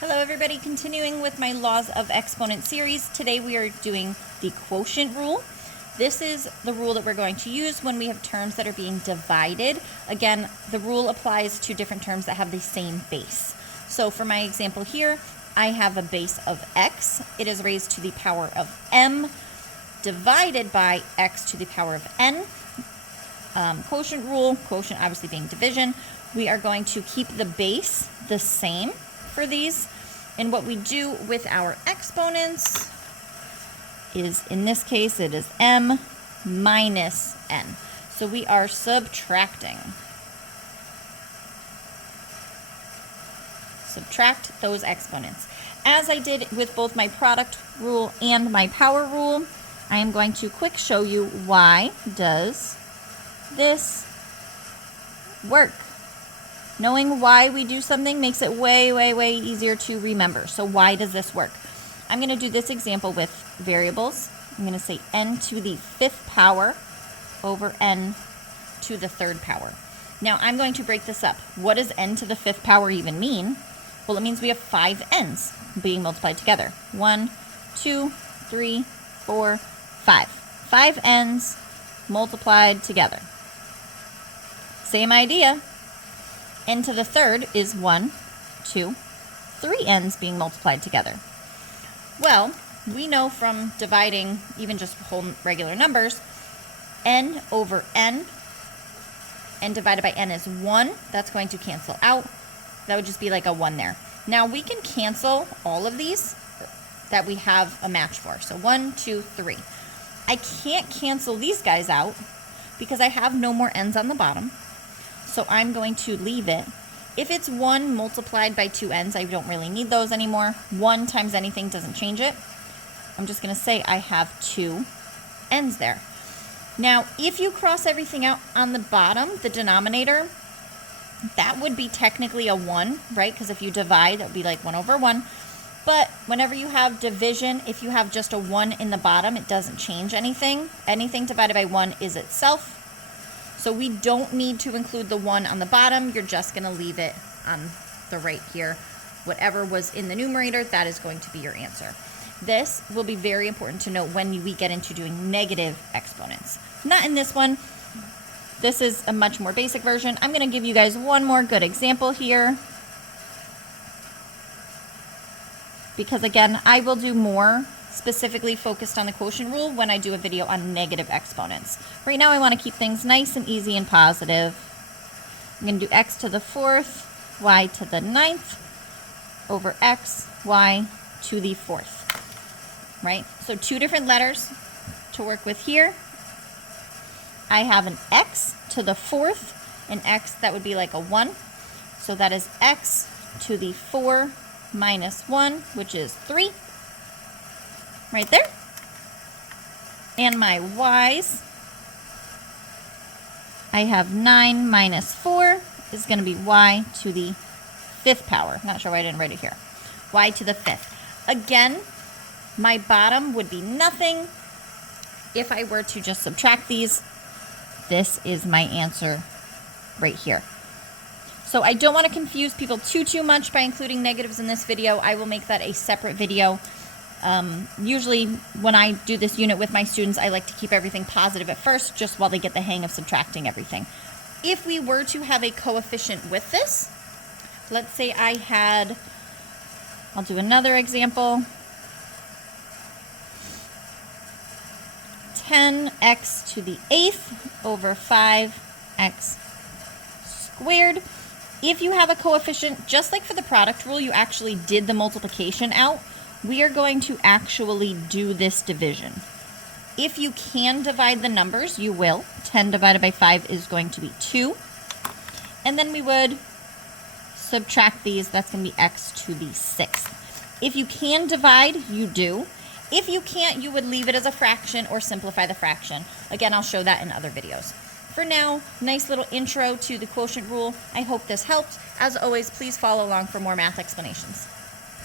Hello everybody, continuing with my Laws of Exponent series. Today we are doing the quotient rule. This is the rule that we're going to use when we have terms that are being divided. Again, the rule applies to different terms that have the same base. So for my example here, I have a base of x. It is raised to the power of m divided by x to the power of n. Quotient rule, quotient obviously being division. We are going to keep the base the same for these, and what we do with our exponents is, in this case, it is m minus n. So we are subtracting. Subtract those exponents. As I did with both my product rule and my power rule, I am going to quick show you why does this work. Knowing why we do something makes it way easier to remember. So why does this work? I'm going to do this example with variables. I'm going to say n to the 5th power over n to the 3rd power. Now I'm going to break this up. What does n to the 5th power even mean? Well, it means we have 5 n's being multiplied together. 1, 2, 3, 4, 5. 5 n's multiplied together. Same idea. N to the 3rd is 1, 2, 3 n's being multiplied together. Well, we know from dividing even just whole regular numbers, n over n divided by n is 1. That's going to cancel out. That would just be like a 1 there. Now we can cancel all of these that we have a match for. So 1, 2, 3. I can't cancel these guys out because I have no more n's on the bottom. So I'm going to leave it. If it's 1 multiplied by 2 n's, I don't really need those anymore. 1 times anything doesn't change it. I'm just going to say I have 2 n's there. Now, if you cross everything out on the bottom, the denominator, that would be technically a 1, right? Because if you divide, that would be like 1 over 1. But whenever you have division, if you have just a 1 in the bottom, it doesn't change anything. Anything divided by 1 is itself. So we don't need to include the 1 on the bottom. You're just going to leave it on the right here. Whatever was in the numerator, that is going to be your answer. This will be very important to note when we get into doing negative exponents. Not in this one. This is a much more basic version. I'm going to give you guys one more good example here. Because again, I will do more specifically focused on the quotient rule when I do a video on negative exponents. Right now I want to keep things nice and easy and positive. I'm going to do x to the 4th, y to the 9th, over x, y to the 4th. Right? So 2 different letters to work with here. I have an x to the 4th, an x that would be like a 1. So that is x to the 4 minus 1, which is 3. Right there. And my y's, I have 9 minus 4 is going to be y to the 5th power. Not sure why I didn't write it here. Y to the 5th. Again, my bottom would be nothing. If I were to just subtract these, this is my answer right here. So I don't want to confuse people too much by including negatives in this video. I will make that a separate video. Usually when I do this unit with my students, I like to keep everything positive at first, just while they get the hang of subtracting everything. If we were to have a coefficient with this, let's say I had, I'll do another example, 10x to the 8th over 5x squared. If you have a coefficient, just like for the product rule, you actually did the multiplication out, we are going to actually do this division. If you can divide the numbers, you will. 10 divided by 5 is going to be 2. And then we would subtract these. That's going to be x to the 6th. If you can divide, you do. If you can't, you would leave it as a fraction or simplify the fraction. Again, I'll show that in other videos. For now, nice little intro to the quotient rule. I hope this helped. As always, please follow along for more math explanations.